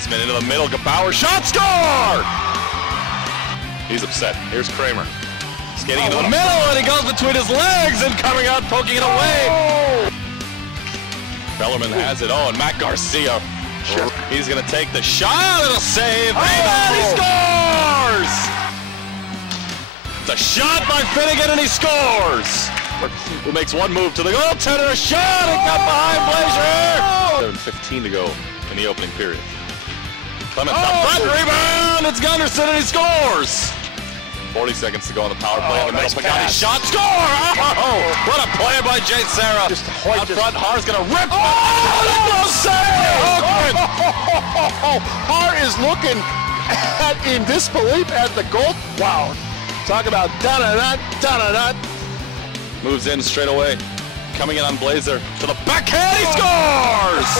Desmond into the middle, Gebauer, shot, score! He's upset. Here's Kramer. Skating into the middle, and he goes between his legs and coming out, poking it away. Bellarmine has it. And Matt Garcia. He's going to take the shot, and a save, and he scores! It's a shot by Finnegan, and he scores! Who makes one move to the goaltender, a shot, and got behind Blazer! 7:15 to go in the opening period. Clement, the front rebound, it's Gunderson, and he scores! 40 seconds to go on the power play in the middle. Pagani shot, score! Oh, what a play by JSerra. Out front, Har's gonna rip. Har is looking in disbelief at the goal. Wow. Talk about da-da-da. Moves in straight away. Coming in on Blazer to the backhand, he scores!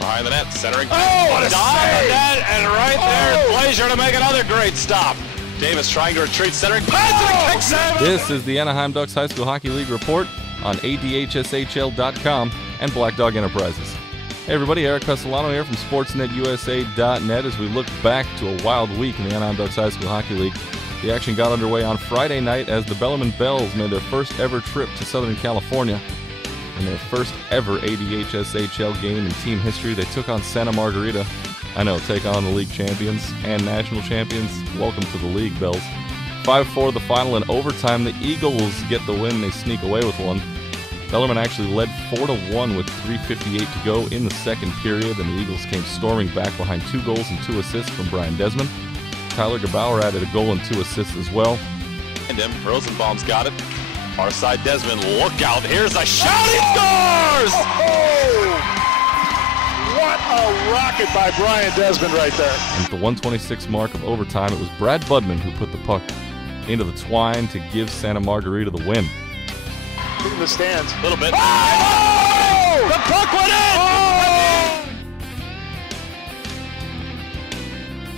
Behind the net, centering. What a save! Net, and right there, Blazer to make another great stop. Davis trying to retreat, centering, pass, and a kick save! This is the Anaheim Ducks High School Hockey League report on ADHSHL.com and Black Dog Enterprises. Hey everybody, Eric Castellano here from SportsNetUSA.net as we look back to a wild week in the Anaheim Ducks High School Hockey League. The action got underway on Friday night as the Bellarmine Bells made their first ever trip to Southern California. In their first ever ADHSHL game in team history, they took on Santa Margarita. I know, take on the league champions and national champions. Welcome to the league, Bells. 5-4 the final in overtime. The Eagles get the win. They sneak away with one. Bellarmine actually led 4-1 with 3:58 to go in the second period, and the Eagles came storming back behind 2 goals and 2 assists from Brian Desmond. Tyler Gebauer added a goal and 2 assists as well. And him, Rosenbaum's got it. Far side Desmond, look out, here's a shot, he scores! What a rocket by Brian Desmond right there. And at the 1:26 mark of overtime, it was Brad Budman who put the puck into the twine to give Santa Margarita the win. Look at the stands. A little bit. Oh! The puck went in!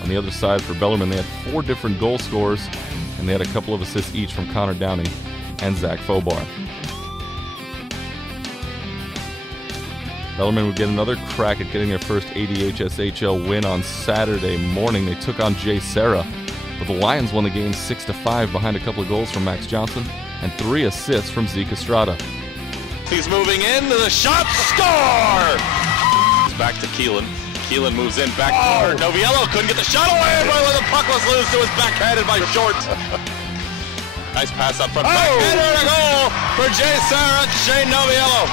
On the other side for Bellarmine, they had 4 different goal scorers, and they had a couple of assists each from Connor Downing and Zach Fobar. Bellarmine would get another crack at getting their first ADHSHL win on Saturday morning. They took on JSerra, but the Lions won the game 6-5 behind a couple of goals from Max Johnson and 3 assists from Zeke Estrada. He's moving in, the shot, score! It's back to Kellam. Kellam moves in, back corner. Noviello couldn't get the shot away, but when the puck was loose, it was backhanded by Short. Nice pass up front. Backhander and a goal for JSerra, Shane Noviello.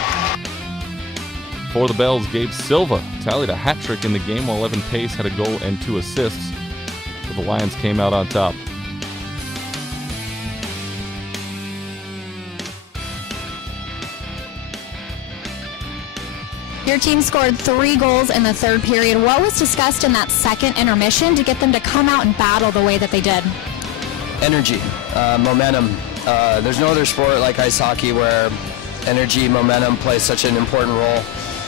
For the Bells, Gabe Silva tallied a hat trick in the game while Evan Pace had a goal and 2 assists. But the Lions came out on top. Your team scored 3 goals in the third period. What was discussed in that second intermission to get them to come out and battle the way that they did? Energy, momentum. There's no other sport like ice hockey where energy, momentum plays such an important role.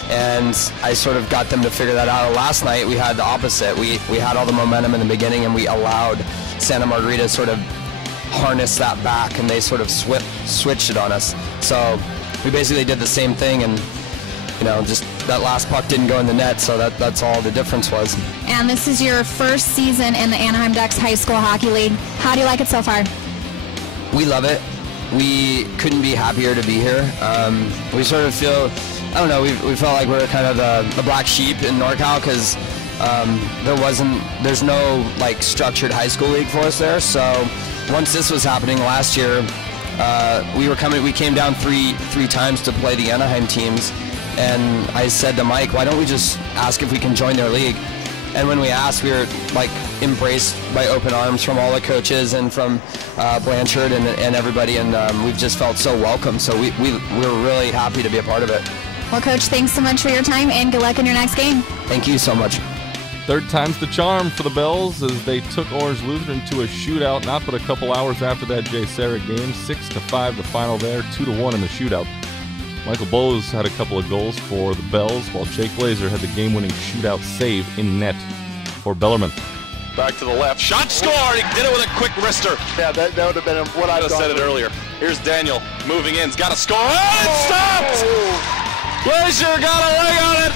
And I sort of got them to figure that out. Last night we had the opposite. We had all the momentum in the beginning, and we allowed Santa Margarita to sort of harness that back, and they sort of switched it on us. So we basically did the same thing, and just that last puck didn't go in the net, so that's all the difference was. And this is your first season in the Anaheim Ducks High School Hockey League. How do you like it so far? We love it. We couldn't be happier to be here. We sort of feel, I don't know, we felt like we were kind of the black sheep in NorCal because there's no like structured high school league for us there. So once this was happening last year, we came down three times to play the Anaheim teams, and I said to Mike, why don't we just ask if we can join their league? And when we asked, we were like embraced by open arms from all the coaches and from Blanchard and everybody, and we've just felt so welcome. So we're really happy to be a part of it. Well, Coach, thanks so much for your time, and good luck in your next game. Thank you so much. Third time's the charm for the Bells as they took Orange Lutheran to a shootout not but a couple hours after that JSerra game. 6-5 the final there, 2-1 in the shootout. Michael Bowes had a couple of goals for the Bells, while Jake Blazer had the game-winning shootout save in net for Bellarmine. Back to the left, shot scored! He did it with a quick wrister. Yeah, that would have been what I said it earlier. Here's Daniel moving in, he's got to score. Oh, it stopped! Blazer got a leg on it!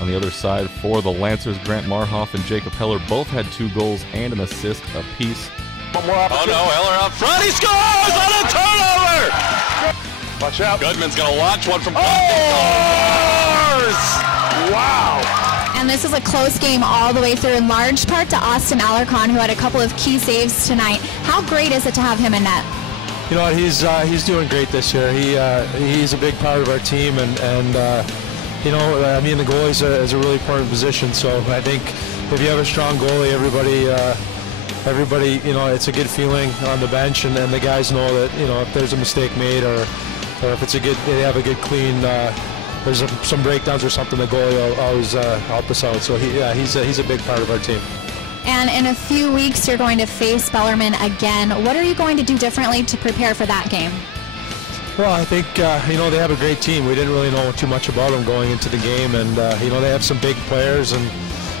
On the other side, for the Lancers, Grant Marhoff and Jacob Heller both had 2 goals and an assist apiece. Oh no, Heller out front, he scores on a turnover! Watch out. Goodman's going to launch one from Wow. And this is a close game all the way through, in large part to Austin Alarcon, who had a couple of key saves tonight. How great is it to have him in net? You know what, he's doing great this year. He's a big part of our team, and you know, I mean, the goalie is a really important position. So I think if you have a strong goalie, everybody, you know, it's a good feeling on the bench, and the guys know that, you know, if there's a mistake made or if it's they have a good clean. There's some breakdowns or something, the goalie will always help us out. So he's a big part of our team. And in a few weeks, you're going to face Bellarmine again. What are you going to do differently to prepare for that game? Well, I think, you know, they have a great team. We didn't really know too much about them going into the game, and, you know, they have some big players, and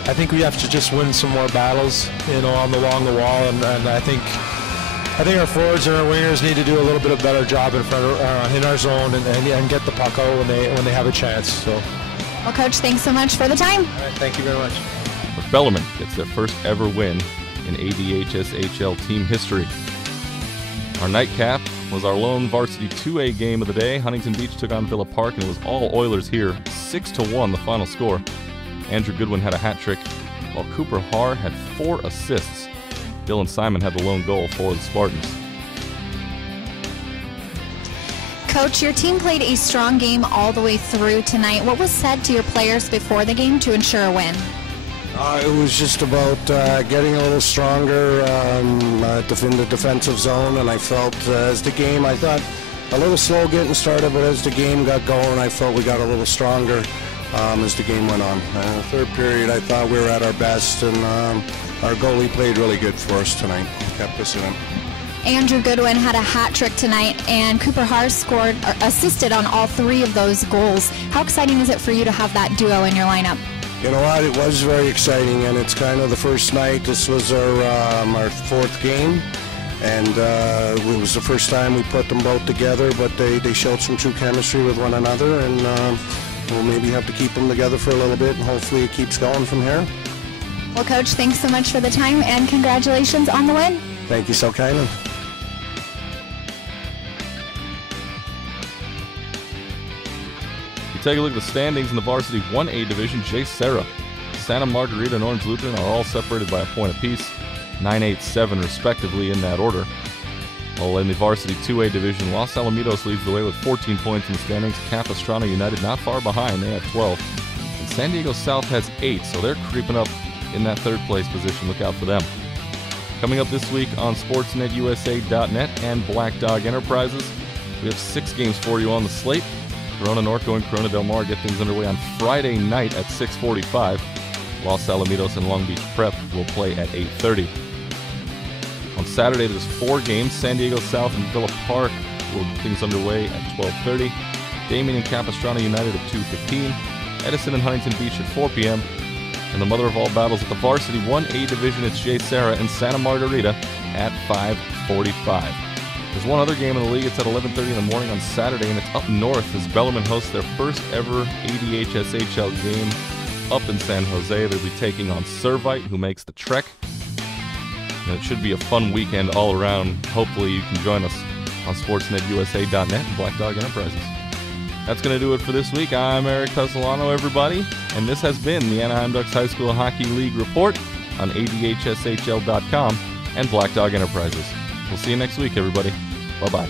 I think we have to just win some more battles, you know, along the wall, and I think our forwards and our wingers need to do a little bit of better job in front of, in our zone and get the puck out when they have a chance. So. Well, Coach, thanks so much for the time. All right, thank you very much. Bellarmine gets their first ever win in ADHSHL team history. Our nightcap was our lone varsity 2A game of the day. Huntington Beach took on Villa Park, and it was all Oilers here, 6-1 the final score. Andrew Goodwin had a hat trick, while Cooper Haar had 4 assists. Dylan Simon had the lone goal for the Spartans. Coach, your team played a strong game all the way through tonight. What was said to your players before the game to ensure a win? It was just about getting a little stronger in the defensive zone, and I felt as the game, I thought a little slow getting started, but as the game got going, I felt we got a little stronger as the game went on. The third period, I thought we were at our best, and our goalie played really good for us tonight. Kept us in it. Andrew Goodwin had a hat trick tonight, and Cooper Haar assisted on all 3 of those goals. How exciting is it for you to have that duo in your lineup? You know what, it was very exciting, and it's kind of the first night. This was our 4th game, and it was the first time we put them both together, but they showed some true chemistry with one another, and we'll maybe have to keep them together for a little bit, and hopefully it keeps going from here. Well, Coach, thanks so much for the time, and congratulations on the win. Thank you so kindly. Take a look at the standings in the Varsity 1A division. JSerra, Santa Margarita, and Orange Lutheran are all separated by a point apiece, 9-8-7 respectively in that order. While in the Varsity 2A division, Los Alamitos leads the way with 14 points in the standings. Capistrano United not far behind, they have 12. And San Diego South has 8, so they're creeping up in that 3rd place position. Look out for them. Coming up this week on SportsNetUSA.net and Black Dog Enterprises, we have 6 games for you on the slate. Corona North going Corona Del Mar get things underway on Friday night at 6:45. Los Alamitos and Long Beach Prep will play at 8:30. On Saturday, there's 4 games. San Diego South and Villa Park will get things underway at 12:30. Damien and Capistrano United at 2:15. Edison and Huntington Beach at 4 p.m. And the mother of all battles at the Varsity 1A division, it's JSerra and Santa Margarita at 5:45. There's one other game in the league. It's at 11:30 in the morning on Saturday, and it's up north as Bellarmine hosts their first ever ADHSHL game up in San Jose. They'll be taking on Servite, who makes the trek. And it should be a fun weekend all around. Hopefully you can join us on SportsNetUSA.net and Black Dog Enterprises. That's going to do it for this week. I'm Eric Pesolano, everybody, and this has been the Anaheim Ducks High School Hockey League Report on ADHSHL.com and Black Dog Enterprises. We'll see you next week, everybody. Bye-bye.